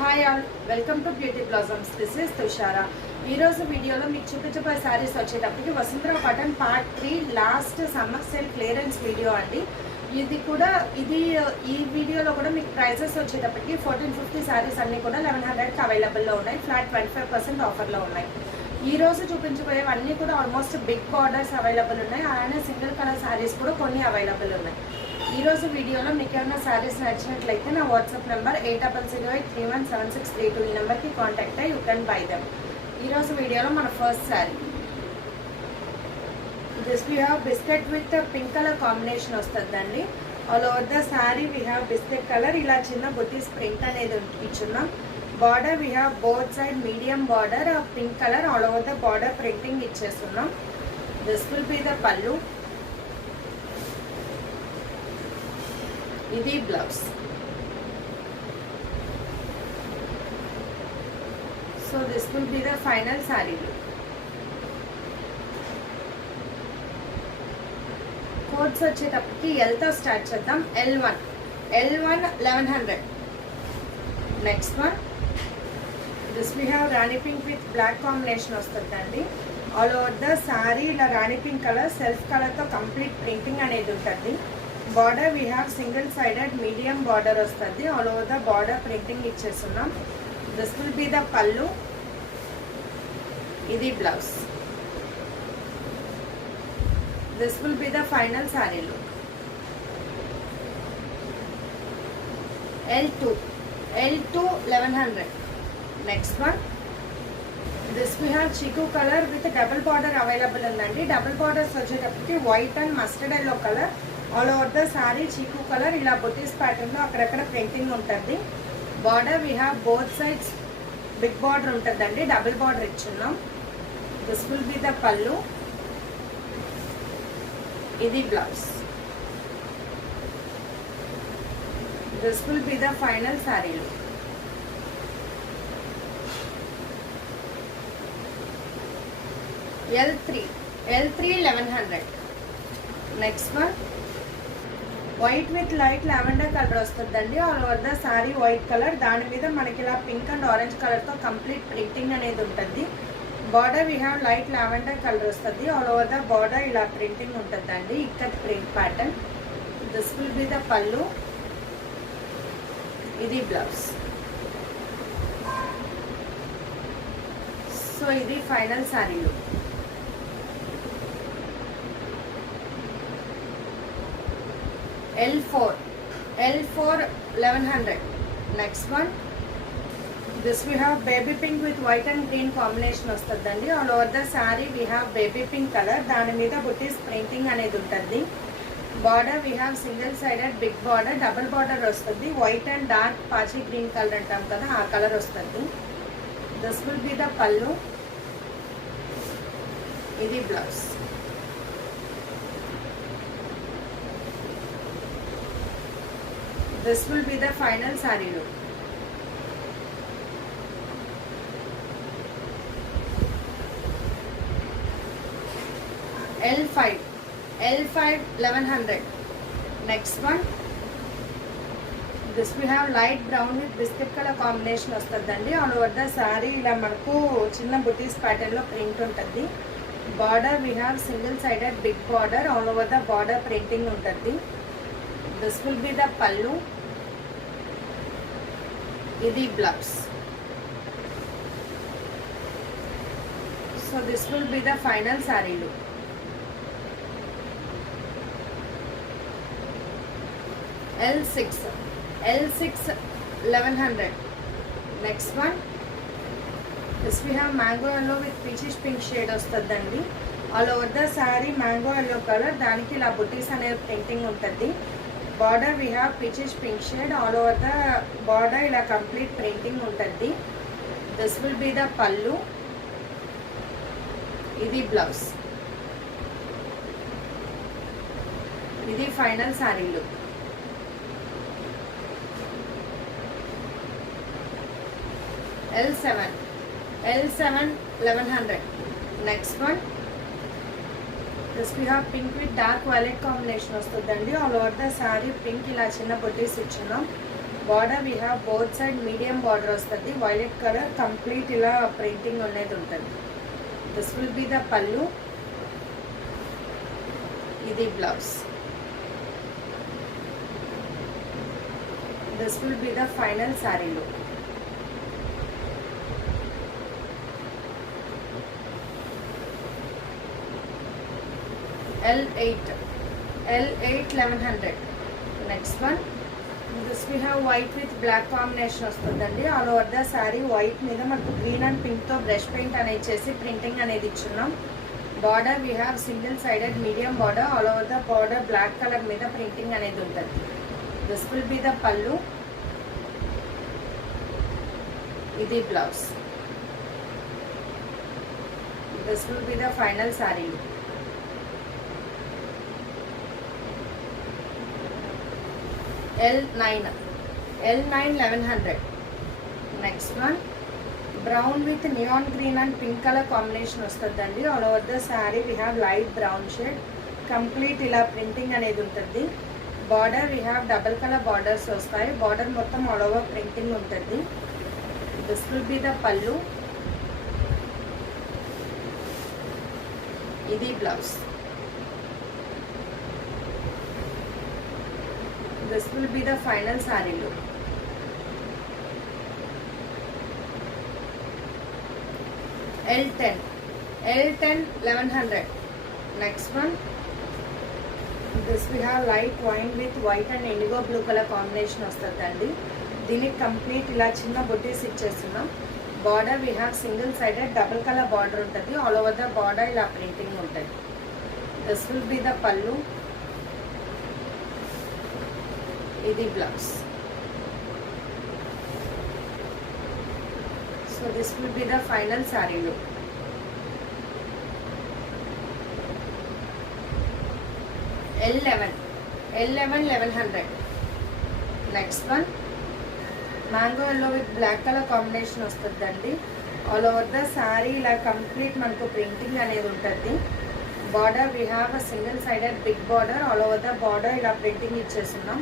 Hi all, welcome to beauty blossoms. This is Tushara. ఈరోజు వీడియోలో మీకు చూపించబోయే శారీస్ వచ్చేటప్పటికి Vasundhara cotton part 3 last summer sale clearance video అండి. ఈ వీడియోలో కూడా మీకు ప్రైజెస్ వచ్చేటప్పటికి 1450 శారీస్ అన్నీ కూడా 1100కి అవైలబుల్లో ఉన్నాయి. ఫ్లాట్ 25% ఆఫర్లో ఉన్నాయి. ఈ రోజు చూపించబోయేవన్నీ కూడా ఆల్మోస్ట్ బిగ్ బార్డర్స్ అవైలబుల్ ఉన్నాయి. అలానే సింగిల్ కలర్ శారీస్ కూడా కొన్ని అవైలబుల్ ఉన్నాయి. ఈ రోజు వీడియోలో మీకు ఏమైనా శారీస్ నచ్చినట్లయితే నా వాట్సాప్ నెంబర్ 8008317632 ఈ నెంబర్కి కాంటాక్ట్ అయ్యి యూ కెన్ బై దెమ్. ఈరోజు వీడియోలో మన first sari this we have biscuit with pink colour combination వస్తుందండి. All over the sari we have biscuit colour, ఇలా చిన్న బుటీస్ ప్రింట్ అనేది ఇచ్చున్నాం. Border we have both side medium border pink colour, all over the border printing ఇచ్చేస్తున్నాం. This will be the pallu, ఇది blouse. So this will be the final sari look. Codes వచ్చేటప్పటికి ఎల్తో start చేద్దాం. L1 1100. Next one this we have Rani pink with black combination వస్తుందండి. All over the sari ఇలా Rani pink colour self కలర్తో complete printing అనేది ఉంటుంది. Border we have single sided medium border వస్తుంది. All over the border printing ఇచ్చేస్తున్నాం. This will be the pallu, ఇది blouse. This will be the final sari look. L2 1100. Next one this we have chikoo colour with double border available ఉందండి. Double borders వచ్చేటప్పటికి white and mustard yellow colour, all over the sari chikoo colour, ఇలా బుటీస్ ప్యాటర్న్లో అక్కడక్కడ printing ఉంటుంది. Border we have both sides big border ఉంటుందండి, double border ఇచ్చున్నాం. This will be the pallu, ఇది blouse. This will be the final sari look. L3 1100. Next one white with light lavender colour వస్తుందండి. All over the sari white colour, దాని మీద మనకి ఇలా pink and orange కలర్తో complete printing అనేది ఉంటుంది. Border we have light lavender colour వస్తుంది. All over the border ఇలా ప్రింటింగ్ ఉంటుందండి, ikat print pattern. This will be the pallu, ఇది బ్లౌజ్. సో ఇది final sari look. L4 1100. Next one this we have baby pink with white and green combination వస్తుందండి. All over the sari we have baby pink colour, దాని మీద butis printing అనేది ఉంటుంది. Border we have single sided big border, double border వస్తుంది. White and dark pachi green colour అంటాం కదా, ఆ కలర్ వస్తుంది. This will be the pallu, ఇది blouse. This will be the final saree look. L5 1100. Next one this we have light brown with biscuit color combination వస్తుందండి. All over the sari ఇలా మనకు చిన్న బుటీస్ ప్యాటర్న్లో ప్రింట్ ఉంటుంది. Border we have single sided big border, all over the border printing ఉంటుంది. This will be the pallu, ఇది blouse. So this will be the final sari look. L6 1100. Next one this we have mango yellow with peachish pink shade వస్తుందండి. All over the sari mango yellow colour, దానికి ఇలా బుటీస్ అనేది printing ఉంటుంది. Border we have peachish pink shade, all over the border ఇలా complete printing ఉంటుంది. This will be the pallu, ఇది blouse. ఇది final sari look. L7 1100. Next one this we have pink with dark violet combination వస్తుందండి. All over the sari pink ఇలా చిన్న బుటీస్ ఇచ్చున్నాం. Border we have both side medium border వస్తుంది, violet colour complete ఇలా printing అనేది ఉంటుంది. This will be the pallu, ఇది blouse. This will be the final sari look. L8 1100. Next one this we have white with black combination వస్తుందండి. All over the sari white మీద మనకు green and పింక్తో brush paint అనేది చేసి ప్రింటింగ్ అనేది ఇచ్చున్నాం. Border we have single sided medium border, all over the border black colour మీద printing అనేది ఉంటుంది. This will be the pallu, ఇది blouse. This will be the final sari. L9 1100. Next one brown with neon green and pink colour combination వస్తుందండి. All over the sari we have light brown shade, complete ఇలా printing అనేది ఉంటుంది. Border we have double colour borders వస్తాయి, బార్డర్ మొత్తం all over printing ఉంటుంది. This will be the pallu, ఇది blouse. This will be the final saree look. L10 1100. Next one, this we have light wine with white and indigo blue color combination వస్తుందండి. దీనికి కంప్లీట్ ఇలా చిన్న బుటీస్ ఇచ్చేస్తున్నాం. Border we have single sided double colour border ఉంటుంది, all over the border ఇలా printing ఉంటుంది. This will be the pallu, ఇది blouse. So this will be the final sari look. L11 1100. Next one mango yellow with black colour combination వస్తుందండి. All over the sari ఇలా complete మనకు printing అనేది ఉంటుంది. Border we have a single sided big border, all over the border ఇలా printing ఇచ్చేస్తున్నాం.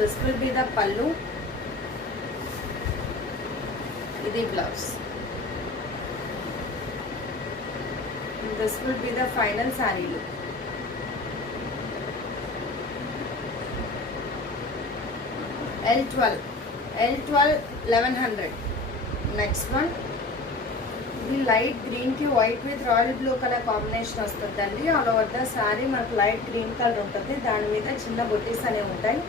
This will be the pallu, ఇది blouse. This will be the final saree look. L12 1100. Next one, ఇది light green కి white with royal blue colour combination వస్తుందండి. All over the sari మనకు light green colour ఉంటుంది, దాని మీద చిన్న బుటీస్ అనేవి ఉంటాయి.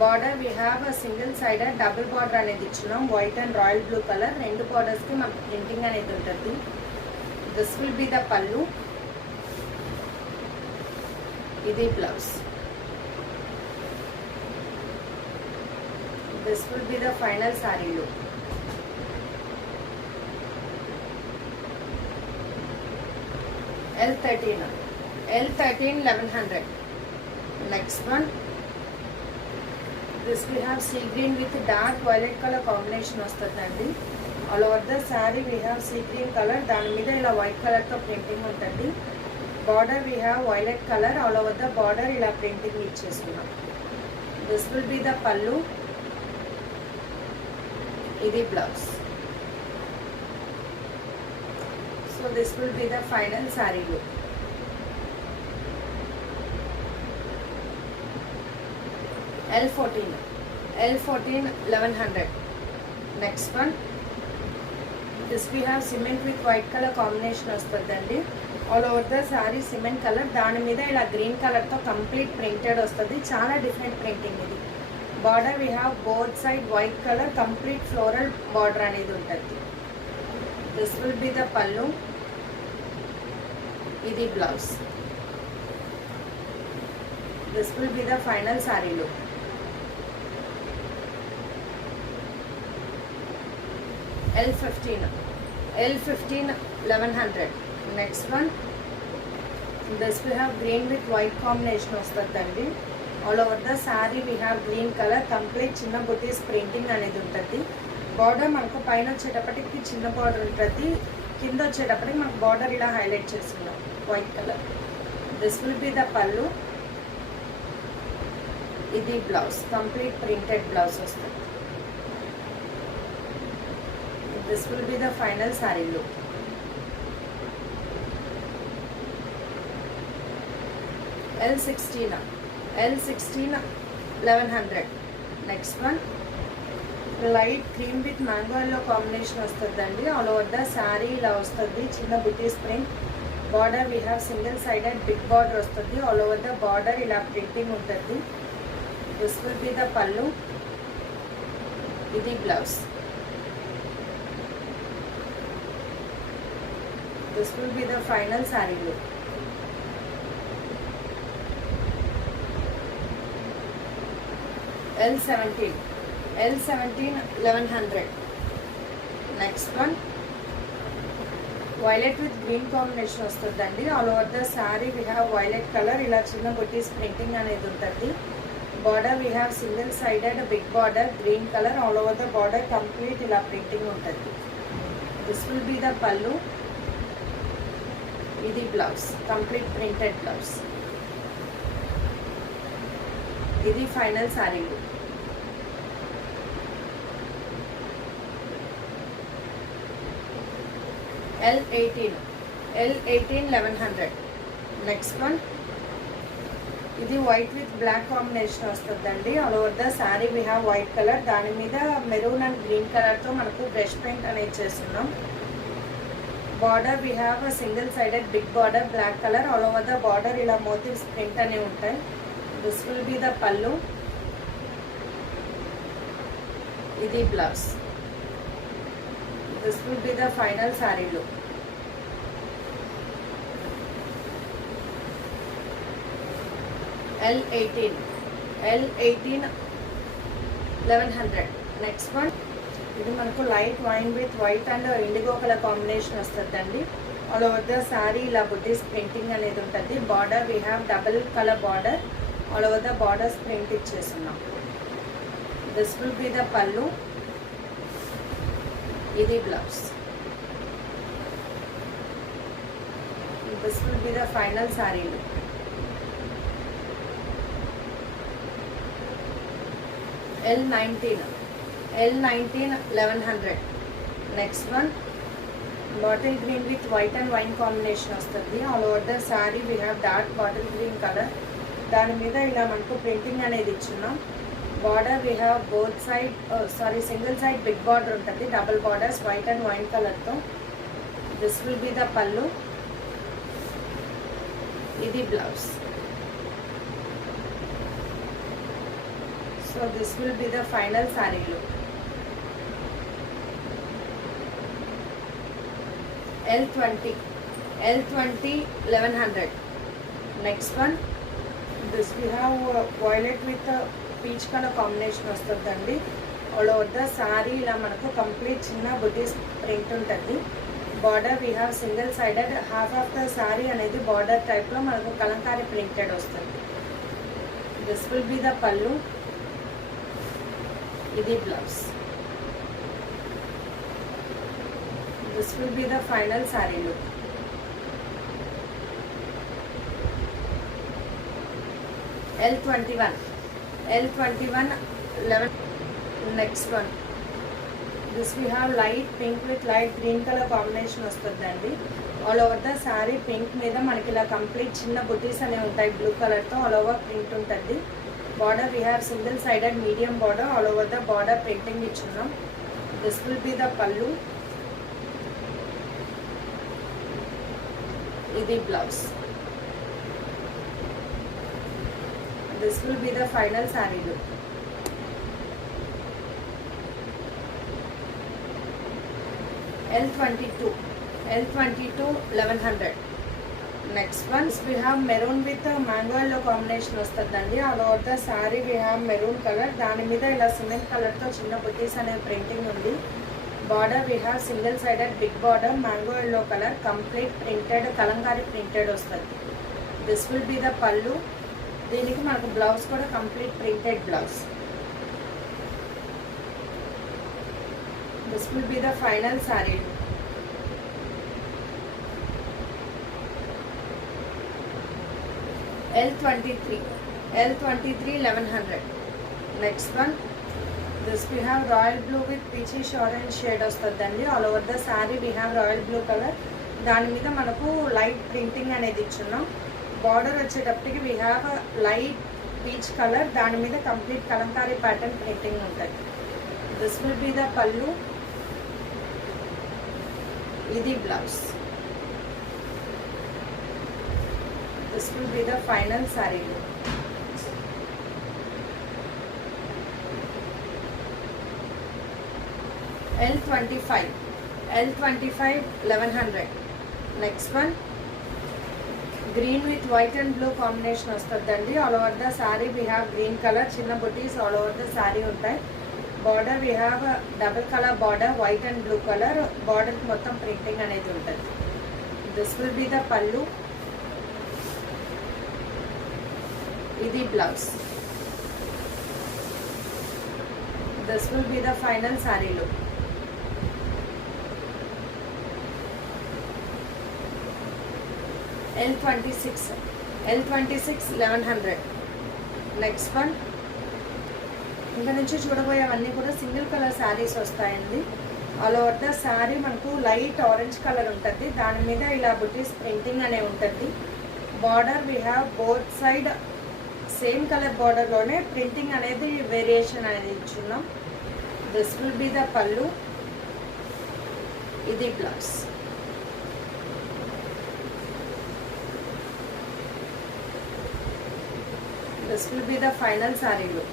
Border we have a single sided double border అనేది ఇచ్చినాం, white and royal blue colour. రెండు బార్డర్స్కి మనకు ప్రింటింగ్ అనేది ఉంటుంది. This will be the pallu, ఇది blouse. This will be the final sari look. L13 1100. Next one, this we have sea green with dark violet color combination వస్తుందండి. All over the sari we have sea green colour, దాని మీద ఇలా white కలర్తో printing ఉంటుంది. Border we have violet colour, all over the border ఇలా printing ఇచ్చేస్తున్నాం. This will be the pallu, ఇది blouse. So this will be the final sari look. L14 1100. Next one, this we have cement with white color combination వస్తుందండి. All over the sari cement colour, దాని మీద ఇలా గ్రీన్ కలర్తో complete printed వస్తుంది. చాలా different printing ఇది. Border we have both side white colour complete floral border అనేది ఉంటుంది. This will be the pallu, ఇది blouse. This will be the final sari look. L15 1100. Next one, this we have green with white combination వస్తుందండి. All over the sari we have green colour, complete చిన్న butis printing అనేది ఉంటుంది. బార్డర్ మనకు పైన వచ్చేటప్పటికి చిన్న బార్డర్ ఉంటుంది, కింద వచ్చేటప్పటికి మనకు బార్డర్ ఇలా హైలైట్ చేస్తున్నాం white colour. This will be the pallu, ఇది బ్లౌజ్, కంప్లీట్ ప్రింటెడ్ బ్లౌజ్ వస్తుంది. This will be the final sari look. L16 1100. Next one light cream with mango yellow combination వస్తుందండి. ఆల్ ఓవర్ ద శారీ ఇలా వస్తుంది, చిన్న బుటీస్ print. Border we have single sided big border వస్తుంది. All over the border ఇలా printing ఉంటుంది. This will be the pallu. ఇది blouse. This will be the final sari look. L17 1100. Next one violet with green combination వస్తుందండి. All over the sari we have violet colour, ఇలా చిన్న butis printing అనేది ఉంటుంది. Border we have single sided big border green colour. All over the border complete ఇలా printing ఉంటుంది. This will be the pallu. ఇది blouse, complete printed blouse. ఇది final sari look. L18 1100. Next one ఇది white with black combination వస్తుందండి. All over the sari we have white colour, దాని మీద maroon and green కలర్తో మనకు బ్రష్ పెయింట్ అనేది చేస్తున్నాం. Border we have single sided big border black colour. All over the border ఇలా motifs print అనేవి ఉంటాయి. This will be the pallu. ఇది blouse. This will be the final sari look. L18 1100. Next one ఇది మనకు light wine with white and indigo colour combination వస్తుందండి. All over the sari ఇలా butis printing అనేది ఉంటుంది. Border we have double colour border. All over the borders print ఇచ్చేస్తున్నాం. This will be the pallu. ఇది blouse. This will be the final sari look. L19 1100. Next one bottle green with white and wine combination వస్తుంది. All over the sari we have dark bottle green colour, దాని మీద ఇలా మనకు printing అనేది ఇచ్చున్నాం. Border we have both side single side big border ఉంటుంది, double borders white and wine కలర్తో. This will be the pallu. ఇది blouse. So this will be the final sari look. L20 1100. Next one this we have violet with peach colour combination వస్తుందండి. All over the sari ఇలా మనకు కంప్లీట్ చిన్న బుటీస్ ప్రింట్ ఉంటుంది. Border we have single sided, half of the sari అనేది బార్డర్ టైప్లో మనకు Kalamkari printed వస్తుంది. This will be the pallu. ఇది blouse. This will be the final sari look. L21 11. Next one this we have light pink with light green colour combination వస్తుందండి. All over the sari పింక్ మీద మనకి ఇలా కంప్లీట్ చిన్న బుటీస్ అనేవి ఉంటాయి బ్లూ కలర్తో. ఆల్ ఓవర్ ప్రింట్ ఉంటుంది. Border we have single sided medium border. All over the border printing ఇచ్చున్నాం. This will be the pallu. ఇది blouse. This will be the final sari look. L22 1100. Next one we have maroon with mango yellow combination వస్తుందండి. All over the sari we have maroon colour, దాని మీద ఇలా సిమెంట్ కలర్తో చిన్న బుటీస్ అనే printing ఉంది. Border we have single sided big border mango yellow colour, complete printed kalamkari printed వస్తుంది. This will be the pallu. దీనికి మనకు బ్లౌజ్ కూడా complete printed blouse. This will be the final sari. L23 L23 1100. Next one, this we have royal blue with peachish orange shade వస్తుందండి. All over the sari we have royal blue color. దాని మీద మనకు light printing అనేది ఇచ్చున్నాం. బార్డర్ వచ్చేటప్పటికి we have light peach colour, దాని మీద కంప్లీట్ Kalamkari pattern printing ఉంటుంది. This will be the pallu, ఇది blouse. This will be the final sari. L25 1100. Next one, green with white and blue combination వస్తుందండి. All over the sari we have green color, చిన్న బుటీస్ all over the sari ఉంటాయి. Border we have double colour border, white and blue colour border మొత్తం ప్రింటింగ్ అనేది ఉంటుంది. This will be the pallu, ఇది blouse. This will be the final sari look. L26 1100. Next one, ఇంకా నుంచి చూడబోయేవన్నీ కూడా సింగిల్ కలర్ శారీస్ వస్తాయండి. ఆల్ ఓవర్ ద శారీ మనకు లైట్ ఆరెంజ్ కలర్ ఉంటుంది, దాని మీద ఇలా బుటీస్ ప్రింటింగ్ అనే ఉంటుంది. Border we have both side same colour బార్డర్లోనే ప్రింటింగ్ అనేది వేరియేషన్ అనేది ఇచ్చున్నాం. This will be the pallu, ఇది blouse. This will be the final saree look.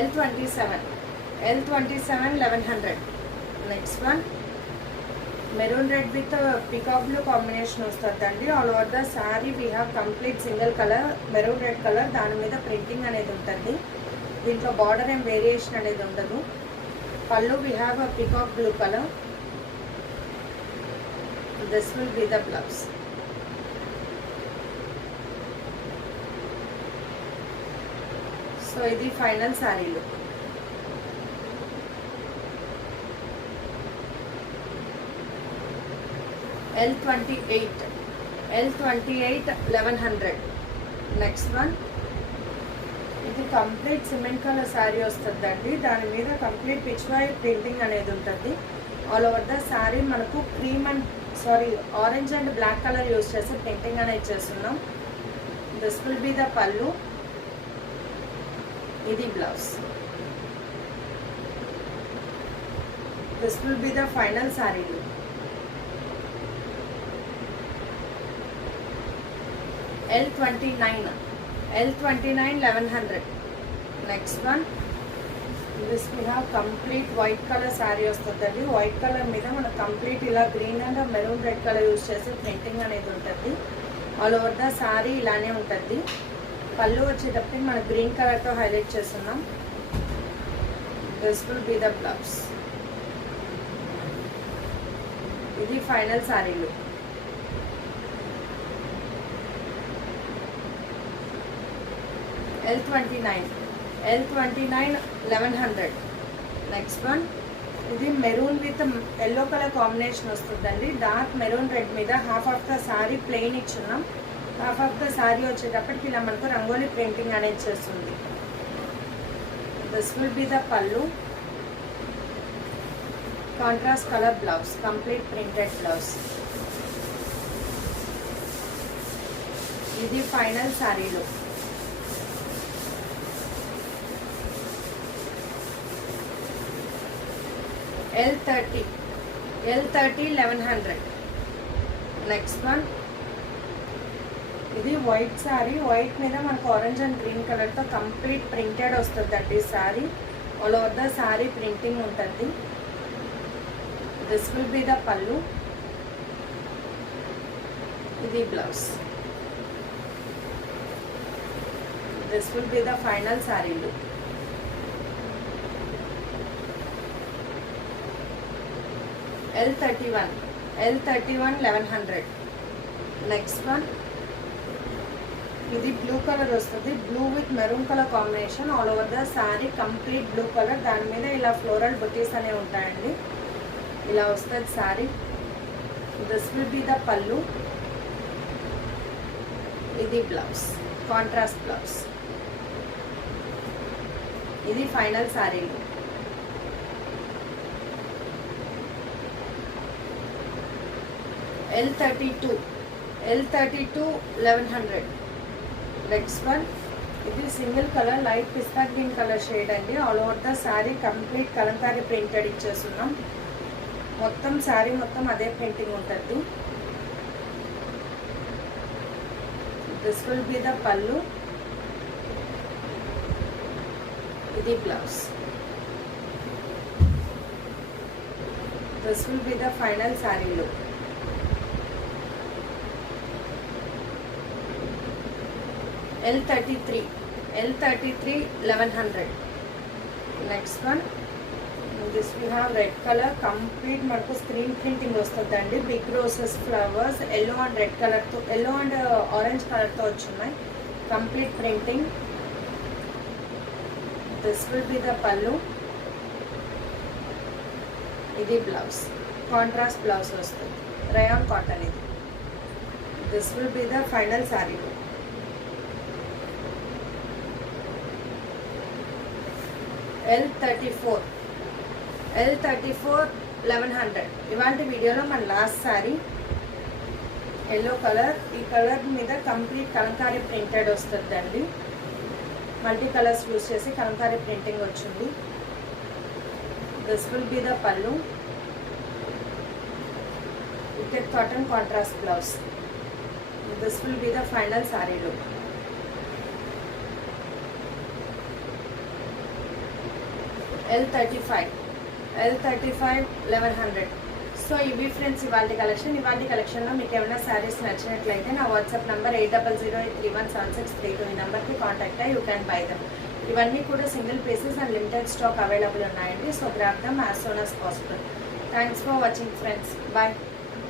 L27 1100. Next one, maroon red with peacock blue combination వస్తుందండి. All over the sari we have complete single colour maroon red colour, దాని మీద printing అనేది ఉంటుంది. దీంట్లో బార్డర్ ఏం వేరియేషన్ అనేది ఉండదు. పళ్ళు we have a peacock blue color. This will be the blouse. So ఇది final sari look. L28 1100. Next one, ఇది కంప్లీట్ సిమెంట్ కలర్ శారీ వస్తుందండి. దాని మీద కంప్లీట్ పిచ్ వైట్ ప్రింటింగ్ అనేది ఉంటుంది. ఆల్ ఓవర్ ద శారీ మనకు cream and orange and black colour use చేసి printing అనేది చేస్తున్నాం. This will be the pallu, ఇది blouse. This will be the final sari look. L29 1100. Next one, this we have complete white colour sari వస్తుందండి. White colour మీద మనకు complete ఇలా green and maroon red colour use చేసి printing అనేది ఉంటుంది. ఆల్ ఓవర్ ద శారీ ఇలానే ఉంటుంది. పళ్ళు వచ్చేటప్పటికి మనం గ్రీన్ కలర్తో హైలైట్ చేస్తున్నాం. This will be the blouse. ఇది final sari look. L29 1100. Next one, ఇది maroon with yellow colour combination వస్తుందండి. డార్క్ మెరూన్ రెడ్ మీద half of the sari plain ఇచ్చున్నాం. హాఫ్ ఆఫ్ ద శారీ వచ్చేటప్పటికి ఇలా మనకు రంగోలీ ప్రింటింగ్ అనేది చేస్తుంది. This will be the pallu, contrast colour blouse, complete printed blouse. ఇది final sari look. L30 1100. Next one, ఇది వైట్ శారీ, వైట్ మీద మనకు ఆరెంజ్ అండ్ గ్రీన్ కలర్తో కంప్లీట్ ప్రింటెడ్ వస్తుందండి sari. All over the sari ప్రింటింగ్ ఉంటుంది. This will be the pallu, ఇది blouse. This will be the final sari look. L31 1100. Next one, ఇది blue colour వస్తుంది. Blue with maroon colour combination. All over the sari complete blue colour, దాని మీద ఇలా ఫ్లోరల్ బుటీస్ అనేవి ఉంటాయండి. ఇలా వస్తుంది sari. This will be the pallu, ఇది బ్లౌజ్, కాంట్రాస్ట్ బ్లౌజ్. ఇది ఫైనల్ శారీలో. L32, L32 1100. నెక్స్ట్ వన్, ఇది single colour light pista green colour shade అండి. All over the sari complete kalamkari printed ఇచ్చేస్తున్నాం. మొత్తం శారీ మొత్తం అదే ప్రింటింగ్ ఉంటుంది. This will be the pallu, ఇది blouse. This will be the final sari look. L33, L33 1100. Next one, this we have red colour complete మనకు screen printing వస్తుందండి. Big roses flowers yellow and red కలర్తో, yellow and orange కలర్తో వచ్చున్నాయి. Complete printing. This will be the pallu, ఇది blouse, contrast blouse వస్తుంది, rayon cotton ఇది. This will be the final sari. L34, L34 1100. ఇవాంటి వీడియోలో మన లాస్ట్ శారీ ఎల్లో కలర్. ఈ కలర్ మీద కంప్లీట్ కలంకారీ ప్రింటెడ్ వస్తుందండి. మల్టీ కలర్స్ యూస్ చేసి కలంకారీ ప్రింటింగ్ వచ్చింది. దిస్ విల్ బి ద పల్లు, with cotton contrast blouse. This will be the final sari look. L35, L35 1100. సో ఇవి ఫ్రెండ్స్ ఇవాళ కలెక్షన్లో మీకు ఏమైనా శారీస్ నచ్చినట్లయితే నా వాట్సాప్ నెంబర్ 8008317632 ఈ నెంబర్కి కాంటాక్ట్ అయ్యి యూ క్యాన్ బై దమ్. ఇవన్నీ కూడా single pieces and limited stock available ఉన్నాయండి. So grab them as soon as possible. Thanks for watching friends. Bye.